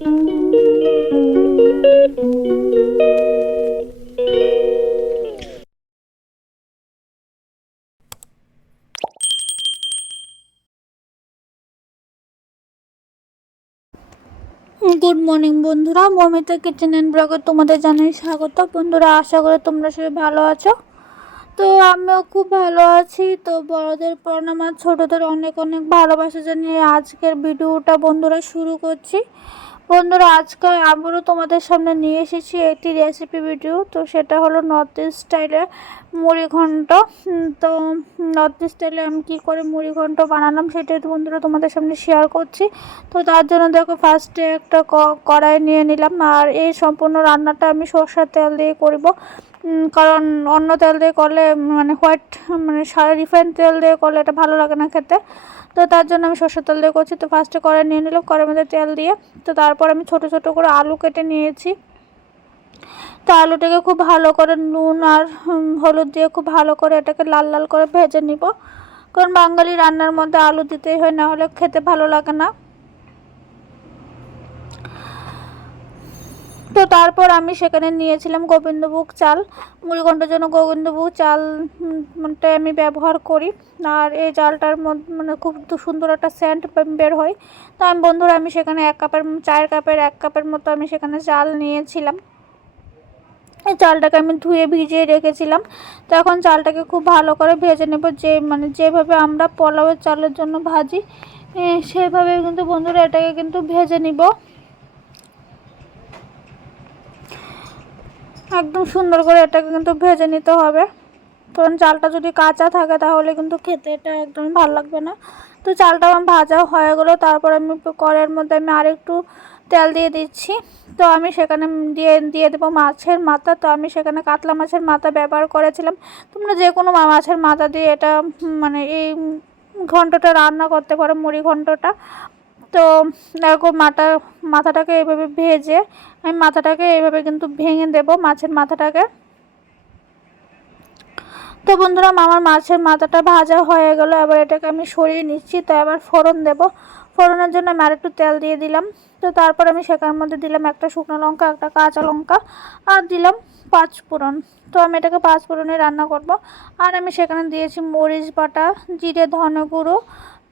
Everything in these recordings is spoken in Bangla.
গুড মর্নিং বন্ধুরা। মমিতা কিচেন অ্যান্ড ব্লগে তোমাদের জানাই স্বাগত। বন্ধুরা, আশা করি তোমরা সবাই ভালো আছো। তো আমিও খুব ভালো আছি। তো বড়দের প্রণাম আর ছোটোদের অনেক অনেক ভালোবাসা জানিয়ে আজকের ভিডিওটা বন্ধুরা শুরু করছি। বন্ধুরা, আজকে আবারও তোমাদের সামনে নিয়ে এসেছি একটি রেসিপি ভিডিও তো সেটা হলো নর্থ ইস্ট স্টাইলের মুড়ি ঘন্ট। তো নর্থ ইস্ট স্টাইলে আমি কী করে মুড়ি ঘন্ট বানালাম সেটাই বন্ধুরা তোমাদের সামনে শেয়ার করছি। তো তার জন্য দেখো ফার্স্টে একটা কড়াই নিয়ে নিলাম আর এই সম্পূর্ণ রান্নাটা আমি সরষের তেল দিয়ে করব। কারণ অন্য তেল দিয়ে করলে মানে হোয়াইট মানে সারা রিফাইন তেল দিয়ে করলে এটা ভালো লাগে না খেতে। তো তার জন্য আমি সর্ষের তেল দিয়ে করছি। তো ফার্স্টে কড়াই নিয়ে নিলাম কড়াইয়ের মধ্যে তেল দিয়ে। তো তারপর আমি ছোট ছোট করে আলু কেটে নিয়েছি। তো আলুটাকে খুব ভালো করে নুন আর হলুদ দিয়ে খুব ভালো করে এটাকে লাল লাল করে ভেজে নিব। কারণ বাঙালি রান্নার মধ্যে আলু দিতেই হয়, না হলে খেতে ভালো লাগে না। তো তারপর আমি সেখানে নিয়েছিলাম গোবিন্দভোগ চাল মুড়িঘণ্টার জন্য গোবিন্দভোগ চাল উম, মানে আমি ব্যবহার করি। আর এই চালটার মধ্যে মানে খুব সুন্দর একটা সেন্ট বের হয়। তো আমি বন্ধুরা আমি সেখানে এক কাপের চায়ের কাপের এক কাপের মতো আমি সেখানে চাল নিয়েছিলাম। এই চালটাকে আমি ধুয়ে ভিজিয়ে রেখেছিলাম। তো এখন চালটাকে খুব ভালো করে ভেজে নেব। যে মানে যেভাবে আমরা পোলাওয়ের চালের জন্য ভাজি সেভাবে কিন্তু বন্ধুরা এটাকে কিন্তু ভেজে নিব। একদম সুন্দর করে এটাকে কিন্তু ভেজে নিতে হবে। কারণ চালটা যদি কাঁচা থাকে তাহলে কিন্তু খেতে এটা একদম ভালো লাগবে না। তো চালটা আমার ভাজা হয়ে গেলো, তারপর আমি কড়াইয়ের মধ্যে আমি আরেকটু তেল দিয়ে দিচ্ছি। তো আমি সেখানে দিয়ে দিয়ে দেবো মাছের মাথা। তো আমি সেখানে কাতলা মাছের মাথা ব্যবহার করেছিলাম। তোমরা যে কোনো মাছের মাথা দিয়ে এটা মানে এই ঘন্টটা রান্না করতে পারো, মুড়ি ঘন্টটা। তো এরকম মাথা, মাথাটাকে এইভাবে ভেজে আমি মাথাটাকে এইভাবে কিন্তু ভেঙে দেব মাছের মাথাটাকে। তো বন্ধুরা আমার মাছের মাথাটা ভাজা হয়ে গেল, এবার এটাকে আমি সরিয়ে নিচ্ছি, তো এবার ফোড়ন দেব। ফোড়নের জন্য আমি আরেকটু তেল দিয়ে দিলাম, তো তারপর আমি সেখানের মধ্যে দিলাম একটা শুকনো লঙ্কা, একটা কাঁচা লঙ্কা, আর দিলাম পাঁচ ফোড়ন। তো আমি এটাকে পাঁচ ফোড়নে রান্না করব, আর আমি সেখানে দিয়েছি মরিচ বাটা, জিরে ধনে গুঁড়ো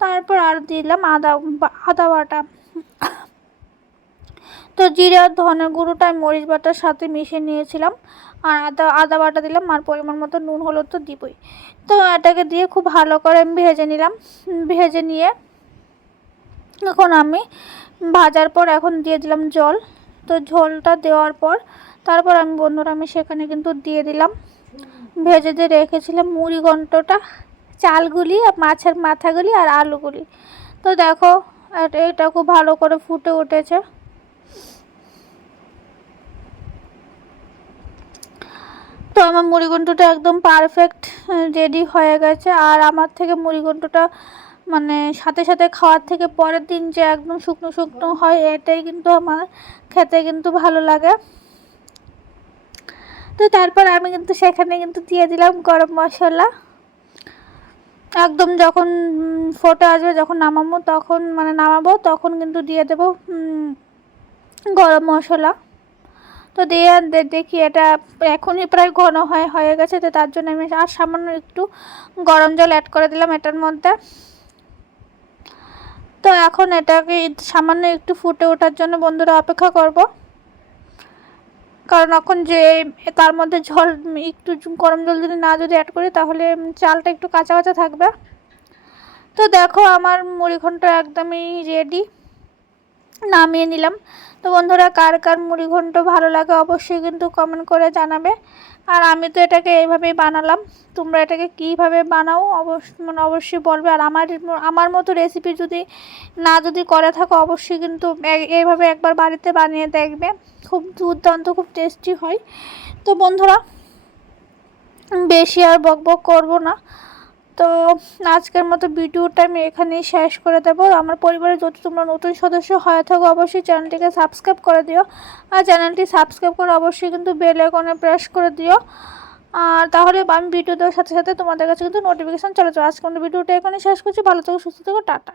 তারপর আর দিলাম আদা আদা বাটা। তো জিরে ধনের গুঁড়োটা মরিচ বাটার সাথে মিশিয়ে নিয়েছিলাম। আর আদা আদা বাটা দিলাম, আর পরিমাণ মতো নুন, হলুদ তো দিবই। তো এটাকে দিয়ে খুব ভালো করে আমি ভেজে নিলাম। ভেজে নিয়ে এখন আমি ভাজার পর এখন দিয়ে দিলাম জল। তো ঝোলটা দেওয়ার পর তারপর আমি বন্ধুরা আমি সেখানে কিন্তু দিয়ে দিলাম। ভেজে দিয়ে রেখেছিলাম মুড়ি ঘন্টটা চালগুলি আর মাছের মাথাগুলি আর আলুগুলি। তো দেখো, এট- খুব ভালো করে ফুটে উঠেছে। তো আমার মুড়িঘণ্টটা একদম পারফেক্ট রেডি হয়ে গেছে। আর আমার থেকে মুড়িঘণ্টটা মানে সাথে সাথে খাওয়ার থেকে পরের দিন যে একদম শুকনো শুকনো হয়, এটাই কিন্তু আমার খেতে কিন্তু ভালো লাগে। তো তারপর আমি কিন্তু সেখানে কিন্তু দিয়ে দিলাম গরম মশলা। একদম যখন ফোটে আসবে যখন নামাবো, তখন মানে নামাবো, তখন কিন্তু দিয়ে দেবো গরম মশলা। তো দিয়ে দেখি এটা এখনই প্রায় ঘন হয়ে হয়ে গেছে, তো তার জন্য আমি আর সামান্য একটু গরম জল অ্যাড করে দিলাম এটার মধ্যে। তো এখন এটাকে সামান্য একটু ফুটে ওঠার জন্য বন্ধুরা অপেক্ষা করব। কারণ এখন যে তার মধ্যে ঝোল, একটু গরম জল যদি না যদি অ্যাড করি, তাহলে চালটা একটু কাঁচা কাঁচা থাকবে। তো দেখো আমার মুড়িঘণ্ট একদমই রেডি নামিয়ে নিলাম। তো বন্ধুরা, কার কার মুড়িঘণ্ট ভালো লাগে অবশ্যই কিন্তু কমেন্ট করে জানাবে। আর আমি তো এটাকে এইভাবেই বানালাম। তোমরা এটাকে কীভাবে বানাও অবশ্য মানে অবশ্যই বলবে। আর আমার আমার মতো রেসিপি যদি না যদি করে থাকো, অবশ্যই কিন্তু এইভাবে একবার বাড়িতে বানিয়ে দেখবে। খুব দুর্দান্ত, খুব টেস্টি হয়। তো বন্ধুরা, বেশি আর বক বক করব না। তো আজকের মতো ভিডিওটা আমি এখানেই শেষ করে দেবো। আমার পরিবারে যদি তোমরা নতুন সদস্য হয়ে থাকো, অবশ্যই চ্যানেলটিকে সাবস্ক্রাইব করে দিও। আর চ্যানেলটি সাবস্ক্রাইব করে অবশ্যই কিন্তু বেল আইকনে প্রেস করে দিও। আর তাহলে আমি ভিডিও দেওয়ার সাথে সাথে তোমাদের কাছে কিন্তু নোটিফিকেশান চলে যাবে। আজকে ভিডিওটা এখানে শেষ করছি। ভালো থেকো, সুস্থ থেকো, টাটা।